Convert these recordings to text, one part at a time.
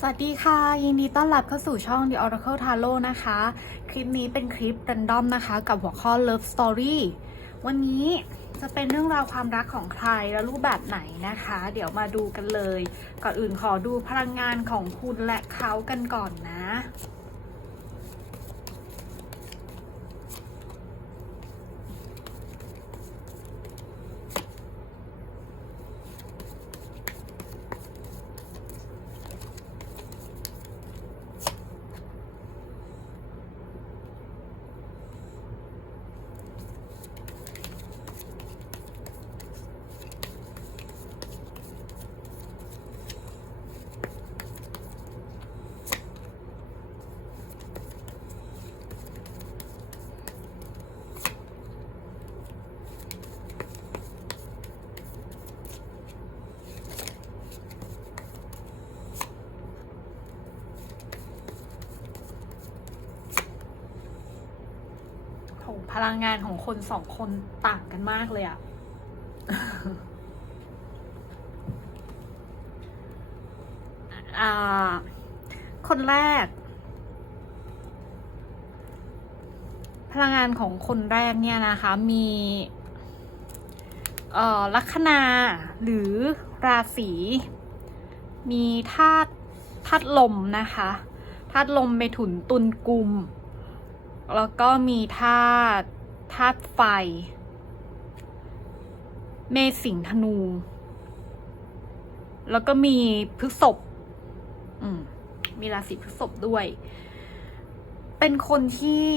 สวัสดีค่ะ ยินดีต้อนรับเข้าสู่ช่อง The Oracle Tarot นะคะ คลิปนี้เป็นคลิปรันดอมนะคะ กับหัวข้อ Love Story วันนี้จะเป็นเรื่องราวความรักของใครและรูปแบบไหนนะคะ เดี๋ยวมาดูกันเลย ก่อนอื่นขอดูพลังงานของคุณและเขากันก่อนนะ ลังงานของคนสองคนต่างกันมากเลยอะอ่า คนแรก พลังงานของคนแรกเนี่ยนะคะ มีเอ่อลัคนาหรือราศีมีธาตุธาตุลมนะคะธาตุลมไปถุนตุลกุม แล้วก็มีธาตุธาตุไฟ เมษสิงธนู แล้วก็มีพฤษภมมีราศีพฤษภด้วย เป็นคนที่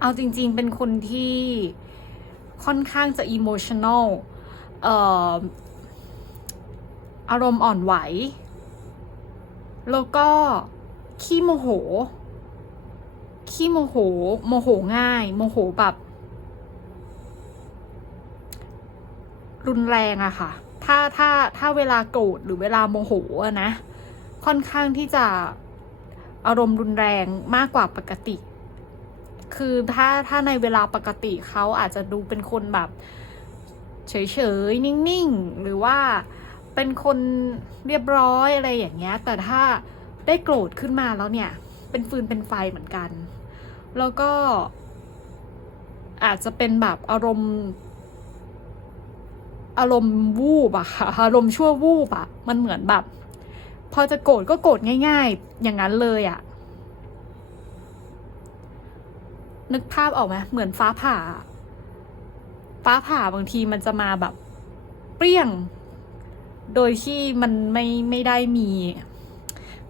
เอาจริง ๆ เป็นคนที่ค่อนข้างจะอิโมชันอลอารมณ์อ่อนไหว แล้วก็ขี้โมโห ขี้โมโห โมโหง่าย โมโหแบบ รุนแรงอะค่ะ ถ้าถ้าถ้าเวลาโกรธหรือเวลาโมโหอะนะ ค่อนข้างที่จะอารมณ์รุนแรงมากกว่าปกติ คือถ้าถ้าในเวลาปกติเขาอาจจะดูเป็นคนแบบ เฉยๆ นิ่งๆ หรือว่าเป็นคนเรียบร้อยอะไรอย่างเงี้ย แต่ถ้าได้โกรธขึ้นมาแล้วเนี่ย เป็นฟืนเป็นไฟเหมือนกัน แล้วก็อาจจะเป็นแบบอารมณ์ อารมณ์วูบอะค่ะ อารมณ์ชั่ววูบอะมันเหมือนแบบ พอจะโกรธก็โกรธง่าย ๆ อย่างนั้นเลยอะนึกภาพออกไหมเหมือนฟ้าผ่า ฟ้าผ่าบางทีมันจะมาแบบ เปรี้ยง โดยที่มันไม่ไม่ได้มี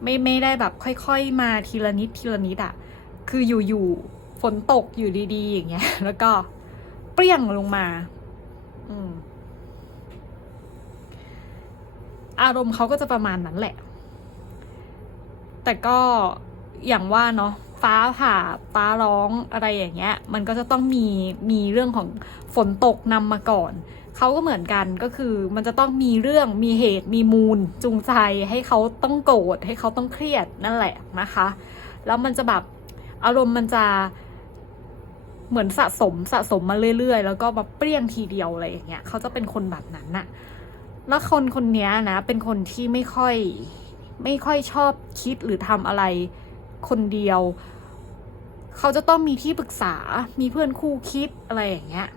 ไม่ไม่ได้แบบ ค่อย ๆ มาทีละนิดทีละนิดอะ คืออยู่ๆฝนตกอยู่ดีๆ อย่างเงี้ย แล้วก็เปรี้ยงลงมา อืม อารมณ์เขาก็จะประมาณนั้นแหละ แต่ก็อย่างว่าเนาะฟ้าผ่าฟ้าร้องอะไรอย่างเงี้ย มันก็จะต้องมีมีเรื่องของฝนตกนำมาก่อนเขาก็เหมือนกันก็คือมันจะต้องมีเรื่องมีเหตุมีมูลจูงใจให้เขาต้องโกรธให้เขาต้องเครียดนั่นแหละนะคะ แล้วมันจะแบบ อารมณ์มันจะเหมือนสะสมสะสมมาเรื่อยๆ แล้วก็แบบเปรี้ยงทีเดียวอะไรอย่างเงี้ยเขาจะเป็นคนแบบนั้นน่ะ แล้วคนคนนี้นะ เป็นคนที่ไม่ค่อยไม่ค่อยชอบคิดหรือทำอะไรคนเดียว เขาจะต้องมีที่ปรึกษา มีเพื่อนคู่คิดอะไรอย่างเงี้ย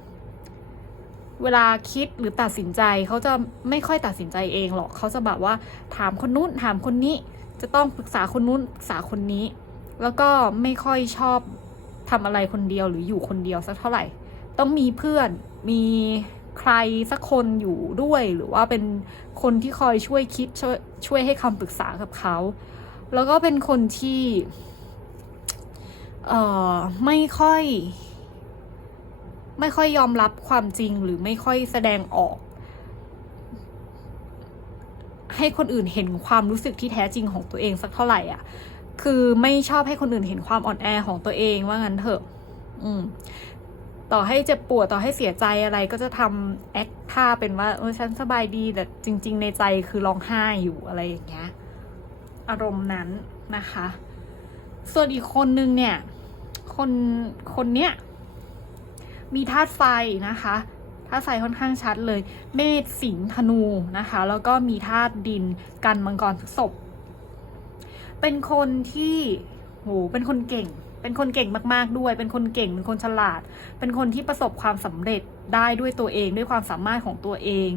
เวลาคิดหรือตัดสินใจเขาจะไม่ค่อยตัดสินใจเองหรอก เขาจะแบบว่าถามคนนู้นถามคนนี้ จะต้องปรึกษาคนนู้นปรึกษาคนนี้ แล้วก็ไม่ค่อยชอบทำอะไรคนเดียวหรืออยู่คนเดียวสักเท่าไหร่ ต้องมีเพื่อนมีใครสักคนอยู่ด้วยหรือว่าเป็นคนที่คอยช่วยคิดช่วยช่วยให้คำปรึกษากับเขา แล้วก็เป็นคนที่เอ่อไม่ค่อย ไม่ค่อยยอมรับความจริงหรือไม่ค่อยแสดงออก ให้คนอื่นเห็นความรู้สึกที่แท้จริงของตัวเองสักเท่าไหร่อะ คือไม่ชอบให้คนอื่นเห็นความอ่อนแอของตัวเองว่างั้นเถอะ อืม ต่อให้เจ็บปวดต่อให้เสียใจอะไรก็จะทำแอคท่าเป็นว่าเออฉันสบายดีแต่จริง ๆ ในใจคือร้องไห้อยู่อะไรอย่างเงี้ย อารมณ์นั้นนะคะ ส่วนอีกคนนึงเนี่ย คนคนเนี้ยมีธาตุไฟนะคะธาตุไฟค่อนข้างชัดเลย เมษสิงธนูนะคะ แล้วก็มีธาตุดินกันมังกรพฤษภ เป็นคนที่โหเป็นคนเก่ง เป็นคนเก่งมากๆด้วย เป็นคนเก่ง เป็นคนฉลาด เป็นคนที่ประสบความสำเร็จได้ด้วยตัวเอง ด้วยความสามารถของตัวเอง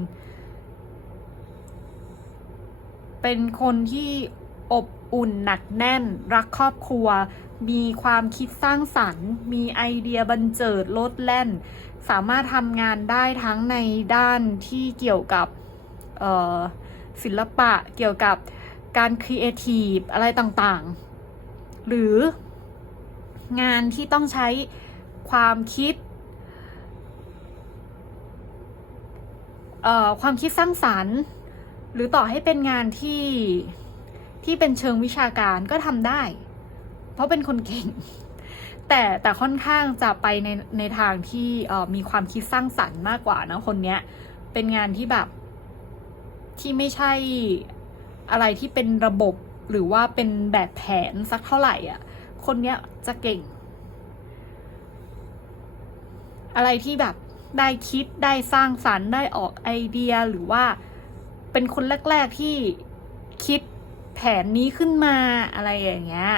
เป็นคนที่อบอุ่นหนักแน่น รักครอบครัว มีความคิดสร้างสรรค์ มีไอเดียบันเจิดลดแล่น สามารถทำงานได้ทั้งในด้านที่เกี่ยวกับศิลปะ เกี่ยวกับ การครีเอทีฟอะไรต่างๆ หรืองานที่ต้องใช้ความคิดความคิดสร้างสรรค์ หรือต่อให้เป็นงานที่ที่เป็นเชิงวิชาการก็ทำได้ เพราะเป็นคนเก่ง แต่แต่ค่อนข้างจะไปในในทางที่มีความคิดสร้างสรรค์มากกว่านะคนเนี้ยเป็นงานที่แบบที่ไม่ใช่ อะไรที่เป็นระบบหรือว่าเป็นแบบแผนสักเท่าไหร่อะ คนเนี้ยจะเก่ง อะไรที่แบบได้คิดได้สร้างสรรค์ได้ออกไอเดียหรือว่าเป็นคนแรก ๆ ที่คิดแผนนี้ขึ้นมาอะไรอย่างเงี้ย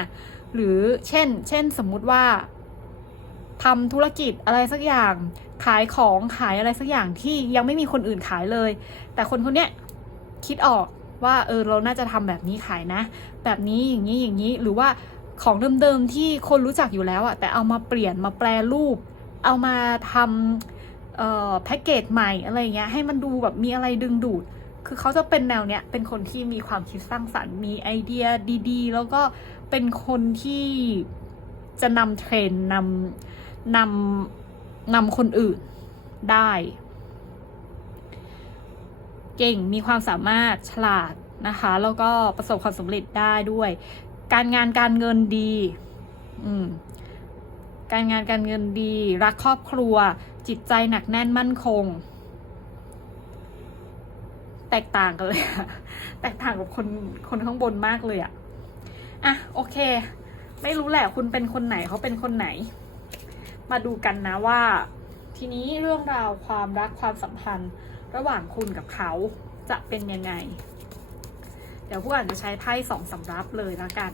หรือเช่น เช่นสมมุติว่าทำธุรกิจอะไรสักอย่าง ขายของขายอะไรสักอย่างที่ยังไม่มีคนอื่นขายเลย แต่คนคนเนี้ยคิดออก ว่าเออเราน่าจะทำแบบนี้ขายนะ แบบนี้อย่างนี้อย่างนี้หรือว่าของเดิมๆที่คนรู้จักอยู่แล้วอะแต่เอามาเปลี่ยนมาแปลรูป เอามาทำแพ็กเกจใหม่อะไรเงี้ยให้มันดูแบบมีอะไรดึงดูด คือเขาจะเป็นแนวเนี้ยเป็นคนที่มีความคิดสร้างสรรค์มีไอเดียดีๆ แล้วก็เป็นคนที่จะนำเทรนนำนำนำคนอื่นได้ เก่งมีความสามารถฉลาดนะคะ แล้วก็ประสบความสำเร็จได้ด้วย การงานการเงินดีอืมการงานการเงินดี รักครอบครัว จิตใจหนักแน่นมั่นคง แตกต่างกันเลยอะแตกต่างกับคนคนข้างบนมากเลยอะอะโอเค ไม่รู้แหละคุณเป็นคนไหนเขาเป็นคนไหน มาดูกันนะว่า ทีนี้เรื่องราวความรักความสัมพันธ์ ระหว่างคุณกับเขาจะเป็นยังไง เดี๋ยวผู้อ่านจะใช้ไพ่สองสำรับเลยละกัน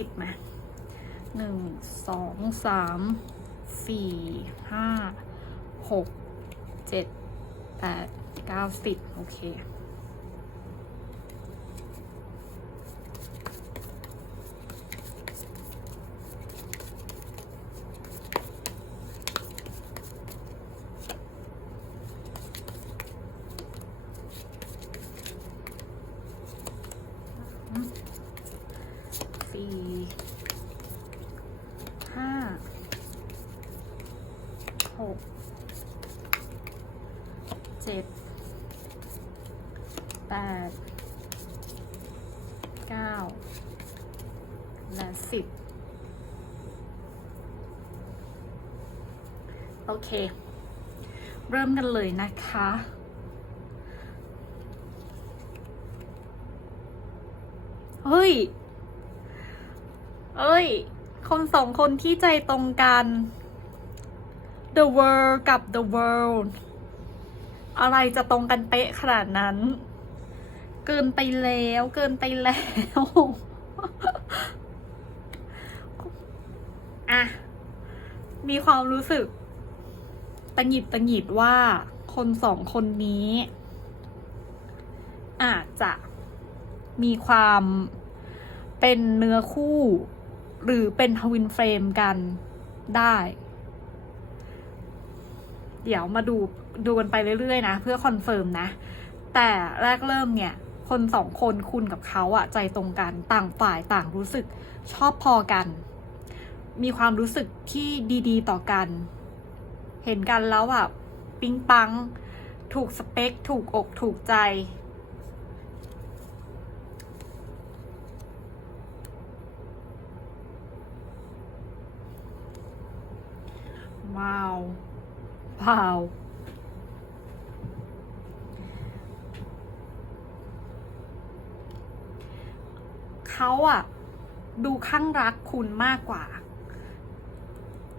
สิบมาหนึ่งสองสามสี่ห้าหกเจ็ดแปดเก้าสิบโอเค สี่ ห้า หก เจ็ด แปด เก้า และสิบ โอเค เริ่มกันเลยนะคะเฮ้ย เอ้ย คนสองคนที่ใจตรงกัน The World กับ The World อะไรจะตรงกันเป๊ะขนาดนั้น เกินไปแล้ว เกินไปแล้วอะมีความรู้สึก ตังหงิดตังหงิดว่าคนสองคนนี้ อาจจะมีความเป็นเนื้อคู่ หรือเป็นทวินเฟรมกันได้ เดี๋ยวมาดูดูกันไปเรื่อยๆนะ เพื่อคอนเฟิร์มนะ แต่แรกเริ่มเนี่ยคนสองคนคุณกับเขาอะใจตรงกันต่างฝ่ายต่างรู้สึกชอบพอกัน มีความรู้สึกที่ดี ๆ ต่อกัน เห็นกันแล้วแบบปิ๊งปัง ถูกสเปค ถูกอกถูกใจ ว้าว ว้าวเขาอะดูข้างรักคุณมากกว่า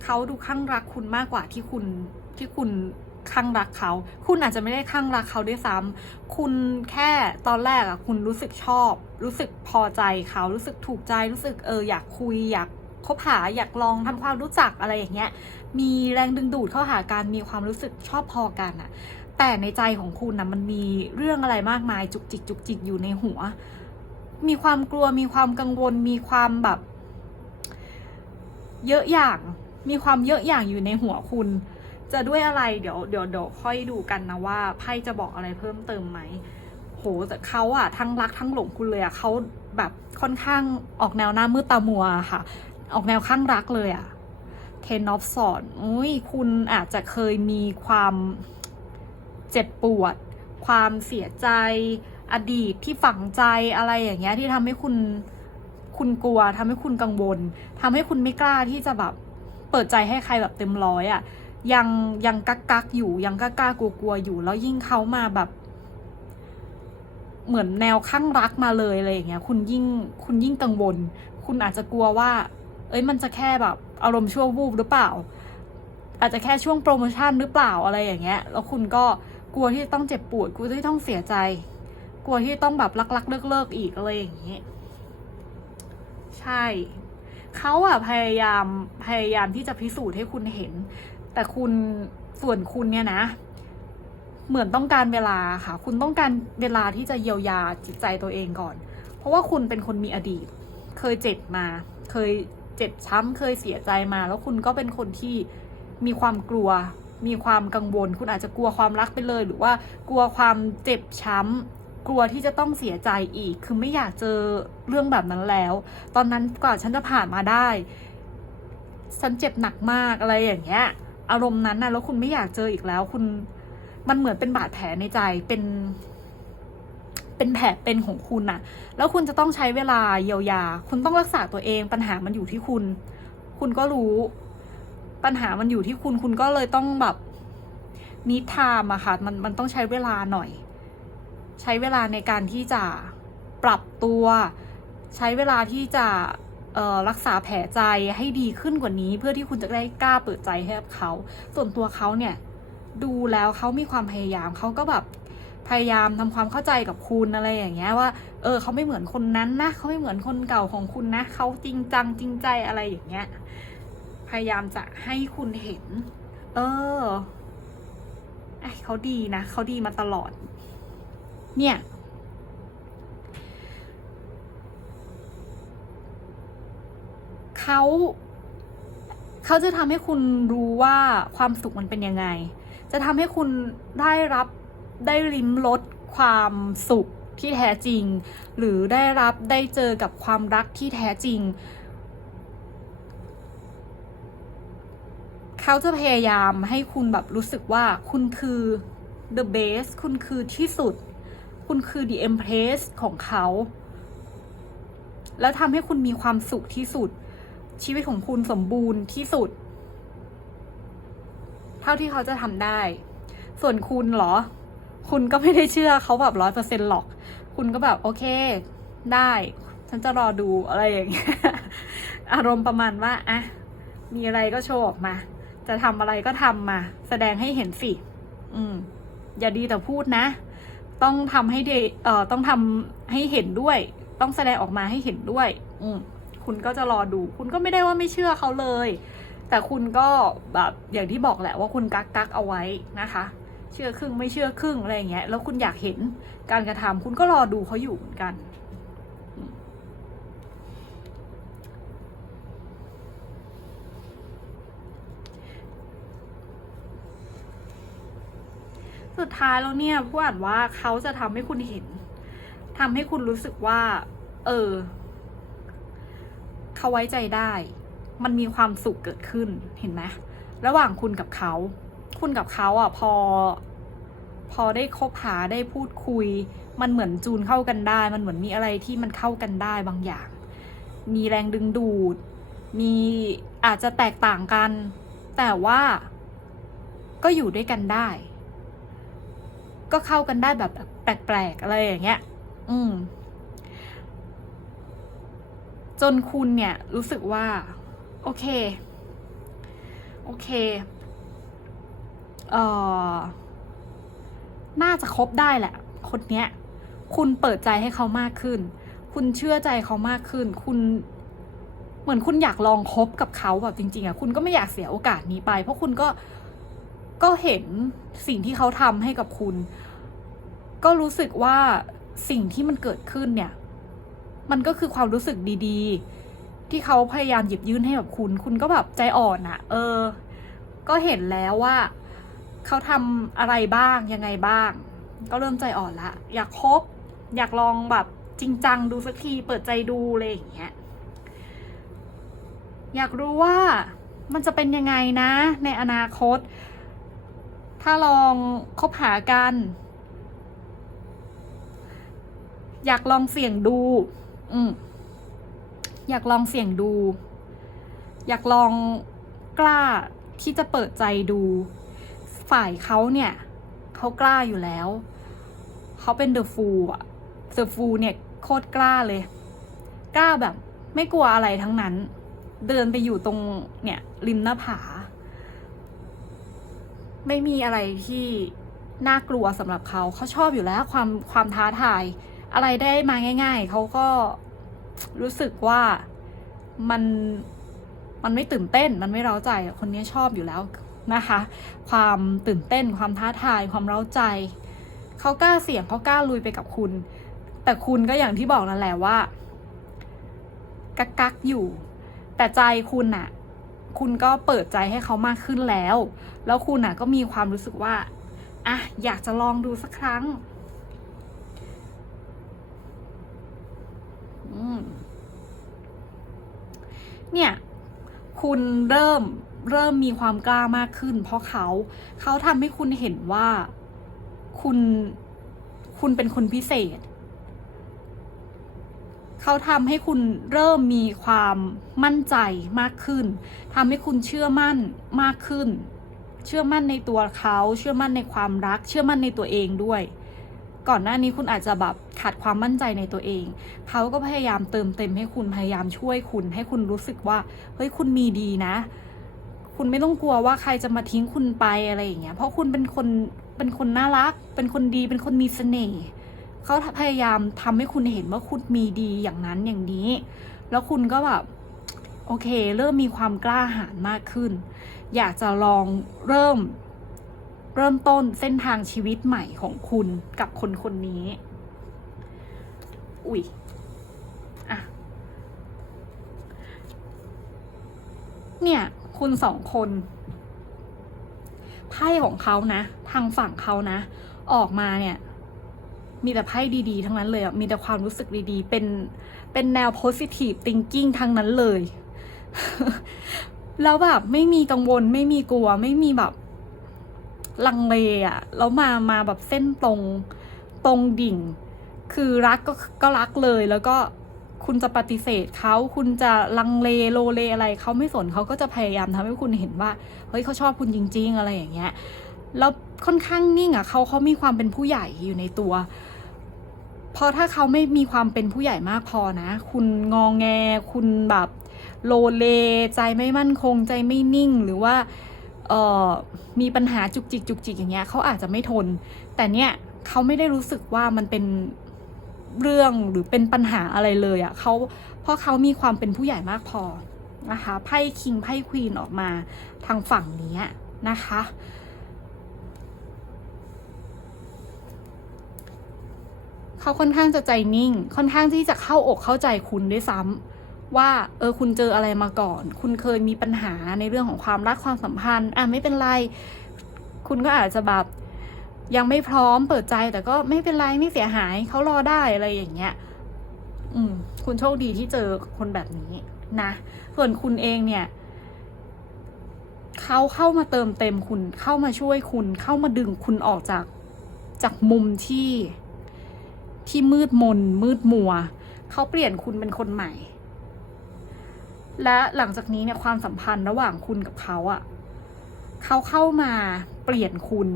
เขาดูข้างรักคุณมากกว่าที่คุณที่คุณข้างรักเขา คุณอาจจะไม่ได้ข้างรักเขาด้วยซ้ำคุณแค่ตอนแรกอะคุณรู้สึกชอบ รู้สึกพอใจเขา รู้สึกถูกใจ รู้สึกเอออยากคุยอยากคบหาอยากลองทำความรู้จักอะไรอย่างเงี้ย มีแรงดึงดูดเข้าหากันมีความรู้สึกชอบพอกันอะแต่ในใจของคุณนะมันมีเรื่องอะไรมากมายจุกจิกจุกจิกอยู่ในหัว มีความกลัวมีความกังวลมีความแบบ เยอะอย่าง มีความเยอะอย่างอยู่ในหัวคุณ จะด้วยอะไรเดี๋ยวเดี๋ยวเดี๋ยวค่อยดูกันนะว่าไพ่จะบอกอะไรเพิ่มเติมไหมโหแต่เขาอะทั้งรักทั้งหลงคุณเลยอะเขาแบบค่อนข้างออกแนวหน้ามืดตามัวค่ะ ออกแนวข้างรักเลยอะเทนอฟสอนอุ้ยคุณอาจจะเคยมีความเจ็บปวด ความเสียใจ อดีตที่ฝังใจอะไรอย่างเงี้ยที่ทำให้คุณคุณกลัวทำให้คุณกังวลทำให้คุณไม่กล้าที่จะแบบ เปิดใจให้ใครแบบเต็มร้อยอะ่ะยังยังกักกักอยู่ยังกล้ากล้ากลัวกลัวๆอยู่ แล้วยิ่งเขามาแบบ เหมือนแนวข้างรักมาเลยอะไรอย่างเงี้ย คุณยิ่งคุณยิ่งกังวล คุณอาจจะกลัวว่า เอ้ยมันจะแค่แบบ อารมณ์ชั่ววูบหรือเปล่า อาจจะแค่ช่วงโปรโมชั่นหรือเปล่าอะไรอย่างเงี้ย แล้วคุณก็กลัวที่จะต้องเจ็บปวดกลัวที่ต้องเสียใจ กลัวที่ต้องแบบรักๆเลิกๆอีกอะไรอย่างนี้ยใช่ เขาอะพยายามพยายามที่จะพิสูจน์ให้คุณเห็น แต่คุณส่วนคุณเนี่ยนะ เหมือนต้องการเวลาค่ะ คุณต้องการเวลาที่จะเยียวยาจิตใจตัวเองก่อน เพราะว่าคุณเป็นคนมีอดีต เคยเจ็บมา เคยเจ็บช้ำเคยเสียใจมา แล้วคุณก็เป็นคนที่มีความกลัว มีความกังวล คุณอาจจะกลัวความรักไปเลย หรือว่ากลัวความเจ็บช้ำ กลัวที่จะต้องเสียใจอีก คือไม่อยากเจอเรื่องแบบนั้นแล้ว ตอนนั้นกว่าฉันจะผ่านมาได้ ฉันเจ็บหนักมากอะไรอย่างเงี้ย อารมณ์นั้นนะแล้วคุณไม่อยากเจออีกแล้ว คุณ มันเหมือนเป็นบาดแผลในใจ เป็น เป็นแผลเป็นของคุณน่ะแล้วคุณจะต้องใช้เวลาเยียวยา คุณต้องรักษาตัวเอง ปัญหามันอยู่ที่คุณ คุณก็รู้ ปัญหามันอยู่ที่คุณ คุณก็เลยต้องแบบนิทามอะค่ะ มัน มันต้องใช้เวลาหน่อย ใช้เวลาในการที่จะปรับตัว ใช้เวลาที่จะรักษาแผลใจให้ดีขึ้นกว่านี้ เพื่อที่คุณจะได้กล้าเปิดใจให้กับเขา ส่วนตัวเขาเนี่ยดูแล้วเขามีความพยายามเขาก็แบบพยายามทำความเข้าใจกับคุณอะไรอย่างเงี้ยว่า เออเขาไม่เหมือนคนนั้นนะเขาไม่เหมือนคนเก่าของคุณนะเขาจริงจังจริงใจอะไรอย่างเงี้ย พยายามจะให้คุณเห็น เออไอเขาดีนะเขาดีมาตลอด เนี่ย เขาเขาจะทำให้คุณรู้ว่าความสุขมันเป็นยังไง จะทำให้คุณได้รับได้ลิ้มรสความสุขที่แท้จริง หรือได้รับได้เจอกับความรักที่แท้จริง เขาจะพยายามให้คุณแบบรู้สึกว่าคุณคือ the best คุณคือที่สุด คุณคือ the empress ของเขา แล้วทำให้คุณมีความสุขที่สุด ชีวิตของคุณสมบูรณ์ที่สุด เท่าที่เขาจะทำได้ ส่วนคุณเหรอ คุณก็ไม่ได้เชื่อเขาแบบร้อยเปอร์เซ็นหรอก คุณก็แบบโอเค ได้ ฉันจะรอดูอะไรอย่างเงี้ย อารมณ์ประมาณว่าอะมีอะไรก็โชว์ออกมา จะทำอะไรก็ทำมา แสดงให้เห็นสิ อืม อย่าดีแต่พูดนะ ต้องทำให้เดเอ่อต้องทำให้เห็นด้วย ต้องแสดงออกมาให้เห็นด้วย อืมคุณก็จะรอดู คุณก็ไม่ได้ว่าไม่เชื่อเขาเลย แต่คุณก็แบบอย่างที่บอกแหละว่าคุณกักกักเอาไว้นะคะ เชื่อครึ่งไม่เชื่อครึ่งอะไรอย่างเงี้ยแล้วคุณอยากเห็นการกระทำคุณก็รอดูเขาอยู่เหมือนกัน สุดท้ายแล้วเนี่ยผู้อ่านว่าเขาจะทำให้คุณเห็นทำให้คุณรู้สึกว่า เออ เขาไว้ใจได้ มันมีความสุขเกิดขึ้น เห็นไหมระหว่างคุณกับเขา คุณกับเขาอะ พอ พอได้คบหาได้พูดคุย มันเหมือนจูนเข้ากันได้ มันเหมือนมีอะไรที่มันเข้ากันได้บางอย่าง มีแรงดึงดูด มีอาจจะแตกต่างกัน แต่ว่าก็อยู่ด้วยกันได้ ก็เข้ากันได้แบบแปลกๆอะไรอย่างเงี้ย อืม จนคุณเนี่ย รู้สึกว่า โอเค โอเค เอ่อ น่าจะคบได้แหละ คนเนี้ย คุณเปิดใจให้เขามากขึ้น คุณเชื่อใจเขามากขึ้น คุณเหมือนคุณอยากลองคบกับเขาแบบจริง ๆอะ คุณก็ไม่อยากเสียโอกาสนี้ไป เพราะคุณก็ ก็เห็นสิ่งที่เขาทำให้กับคุณ ก็รู้สึกว่าสิ่งที่มันเกิดขึ้นเนี่ย มันก็คือความรู้สึกดีๆ ที่เขาพยายามหยิบยื่นให้กับคุณ คุณก็แบบใจอ่อนอะ่ะเออ ก็เห็นแล้วว่า เขาทำอะไรบ้างยังไงบ้าง ก็เริ่มใจอ่อนละ อยากคบ อยากลองแบบจริงจังดูสักทีเปิดใจดูอะไรอย่างเงี้ยอยากรู้ว่ามันจะเป็นยังไงนะ ในอนาคต ถ้าลองคบหากัน อยากลองเสี่ยงดู อืมอยากลองเสี่ยงดู อยากลองกล้าที่จะเปิดใจดู ฝ่ายเขาเนี่ยเขากล้าอยู่แล้ว เขาเป็นเดอะฟูลอะเดอะฟูลเนี่ยโคตรกล้าเลย กล้าแบบ ไม่กลัวอะไรทั้งนั้น เดินไปอยู่ตรงเนี่ยริมหน้าผา ไม่มีอะไรที่น่ากลัวสำหรับเขาเขาชอบอยู่แล้วความความท้าทาย อะไรได้มาง่าย ๆเขาก็รู้สึกว่ามันมันไม่ตื่นเต้น มันไม่เร้าใจคนนี้ชอบอยู่แล้วนะคะ ความตื่นเต้น ความท้าทาย ความเร้าใจเขากล้าเสี่ยงเขากล้าลุยไปกับคุณ แต่คุณก็อย่างที่บอกนั่นแหละว่า กักกักอยู่ แต่ใจคุณน่ะ คุณก็เปิดใจให้เขามากขึ้นแล้ว แล้วคุณน่ะก็มีความรู้สึกว่าอะอยากจะลองดูสักครั้งเนี่ย คุณเริ่มเริ่มมีความกล้ามากขึ้น เพราะเขาเขาทำให้คุณเห็นว่าคุณคุณเป็นคนพิเศษ เขาทำให้คุณเริ่มมีความมั่นใจมากขึ้นทำให้คุณเชื่อมั่นมากขึ้น เชื่อมั่นในตัวเขาเชื่อมั่นในความรัก เชื่อมั่นในตัวเองด้วย ก่อนหน้านี้คุณอาจจะแบบขาดความมั่นใจในตัวเอง เขาก็พยายามเติมเต็มให้คุณพยายามช่วยคุณ ให้คุณรู้สึกว่าเฮ้ยคุณมีดีนะ คุณไม่ต้องกลัวว่าใครจะมาทิ้งคุณไปอะไรอย่างเงี้ยเพราะคุณเป็นคนเป็นคนน่ารัก เป็นคนดีเป็นคนมีเสน่ห์ เขาพยายามทำให้คุณเห็นว่าคุณมีดีอย่างนั้นอย่างนี้ แล้วคุณก็แบบโอเค เริ่มมีความกล้าหาญมากขึ้น อยากจะลองเริ่มเริ่มต้นเส้นทางชีวิตใหม่ของคุณกับคนคนนี้ อุ๊ยอะเนี่ย คุณสองคนไพ่ของเขานะ ทางฝั่งเขานะ ออกมาเนี่ย มีแต่ไพ่ดีๆ ทั้งนั้นเลยอะ มีแต่ความรู้สึกดีๆ เป็น เป็นแนว positive thinking ทั้งนั้นเลย แล้วแบบไม่มีกังวล ไม่มีกลัว ไม่มีแบบ ลังเลอะแล้วมา มาแบบเส้นตรง ตรงดิ่ง คือรักก็ ก็รักเลย แล้วก็คุณจะปฏิเสธเขา คุณจะลังเลโลเลอะไร เขาไม่สนเขาก็จะพยายามทำให้คุณเห็นว่า เฮ้ยเขาชอบคุณจริง ๆ อะไรอย่างเงี้ย แล้วค่อนข้างนิ่งอะเขาเขามีความเป็นผู้ใหญ่อยู่ในตัว พอถ้าเขาไม่มีความเป็นผู้ใหญ่มากพอนะ คุณงองแง คุณแบบโลเล ใจไม่มั่นคง ใจไม่นิ่ง หรือว่าเออมีปัญหาจุกจิกจุกจิกอย่างเงี้ยเขาอาจจะไม่ทน แต่เนี่ยเขาไม่ได้รู้สึกว่ามันเป็นเรื่องหรือเป็นปัญหาอะไรเลยอะ่ะเขาเพราะเขามีความเป็นผู้ใหญ่มากพอนะคะไพ่คิงไพ่ควีนออกมาทางฝั่งนี้นะคะ เขาค่อนข้างจะใจนิ่ง ค่อนข้างที่จะเข้าอกเข้าใจคุณด้วยซ้ำว่าเออคุณเจออะไรมาก่อน คุณเคยมีปัญหาในเรื่องของความรักความสัมพันธ์อะไม่เป็นไร คุณก็อาจจะแบบยังไม่พร้อมเปิดใจแต่ก็ไม่เป็นไรไม่เสียหายเขารอได้อะไรอย่างเงี้ย อืม คุณโชคดีที่เจอคนแบบนี้นะ ส่วนคุณเองเนี่ยเขาเข้ามาเติมเต็มคุณเข้ามาช่วยคุณเข้ามาดึงคุณออกจากจากมุมที่ ที่มืดมน มืดมัว เขาเปลี่ยนคุณเป็นคนใหม่ และหลังจากนี้เนี่ยความสัมพันธ์ระหว่างคุณกับเขาอะเขาเข้ามาเปลี่ยนคุณ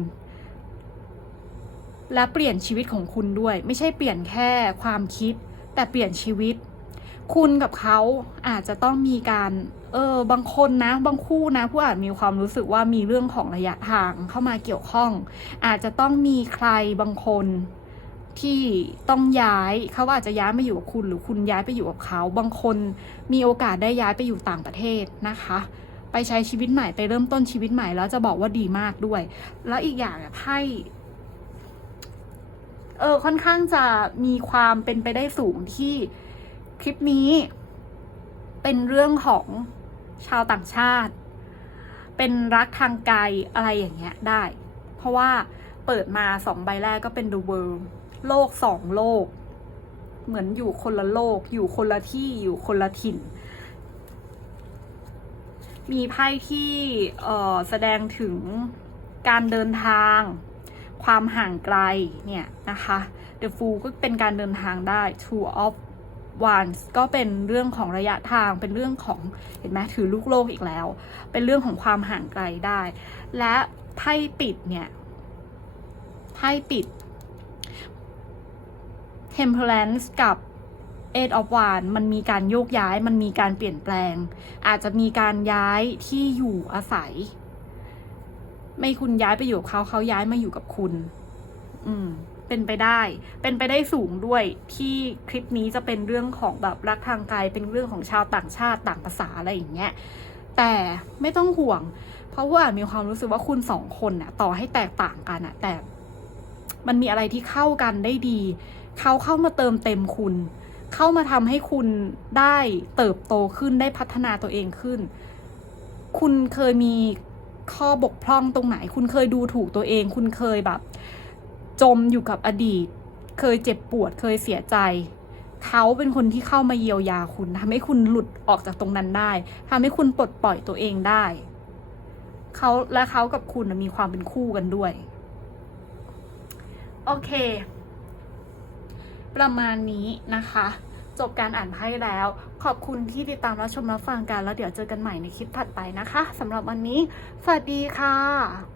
และเปลี่ยนชีวิตของคุณด้วย ไม่ใช่เปลี่ยนแค่ความคิด แต่เปลี่ยนชีวิต คุณกับเขาอาจจะต้องมีการเออบางคนนะ บางคู่นะผู้อาจมีความรู้สึกว่ามีเรื่องของระยะทางเข้ามาเกี่ยวข้อง อาจจะต้องมีใครบางคน ที่ต้องย้ายเขาอาจจะย้ายมาอยู่กับคุณ หรือคุณย้ายไปอยู่กับเขา บางคนมีโอกาสได้ย้ายไปอยู่ต่างประเทศนะคะ ไปใช้ชีวิตใหม่ไปเริ่มต้นชีวิตใหม่แล้วจะบอกว่าดีมากด้วย แล้วอีกอย่างอะไพ่เออค่อนข้างจะมีความเป็นไปได้สูงที่คลิปนี้เป็นเรื่องของชาวต่างชาติ เป็นรักทางไกลอะไรอย่างเงี้ยได้ เพราะว่าเปิดมาสองใบแรกก็เป็น The World โลกสองโลก เหมือนอยู่คนละโลก อยู่คนละที่อยู่คนละถิ่น มีไพ่ที่แสดงถึงการเดินทาง ความห่างไกลเนี่ยนะคะ The Fool ก็เป็นการเดินทางได้ Two of Wands ก็เป็นเรื่องของระยะทางเป็นเรื่องของเห็นไหมถือลูกโลกอีกแล้ว เป็นเรื่องของความห่างไกลได้ และไพ่ปิดเนี่ยไพ่ปิด Temperance กับ Eight of Wands มันมีการโยกย้าย มันมีการเปลี่ยนแปลง อาจจะมีการย้ายที่อยู่อาศัย ไม่คุณย้ายไปอยู่กับเขาเขาย้ายมาอยู่กับคุณ อืม เป็นไปได้ เป็นไปได้สูงด้วยที่คลิปนี้จะเป็นเรื่องของแบบรักทางไกลเป็นเรื่องของชาวต่างชาติต่างภาษาอะไรอย่างเงี้ย แต่ไม่ต้องห่วง เพราะว่ามีความรู้สึกว่าคุณสองคนน่ะ ต่อให้แตกต่างกันน่ะ แต่ มันมีอะไรที่เข้ากันได้ดี เขาเข้ามาเติมเต็มคุณ เข้ามาทำให้คุณได้เติบโตขึ้นได้พัฒนาตัวเองขึ้น คุณเคยมีข้อบกพร่องตรงไหน คุณเคยดูถูกตัวเอง คุณเคยแบบ จมอยู่กับอดีต เคยเจ็บปวดเคยเสียใจเขาเป็นคนที่เข้ามาเยียวยาคุณทำให้คุณหลุดออกจากตรงนั้นได้ทำให้คุณปลดปล่อยตัวเองได้เขาและเขากับคุณมีความเป็นคู่กันด้วย โอเค ประมาณนี้นะคะ จบการอ่านไพ่แล้ว ขอบคุณที่ติดตามรับชมรับฟังกัน แล้วเดี๋ยวเจอกันใหม่ในคลิปถัดไปนะคะสำหรับวันนี้ สวัสดีค่ะ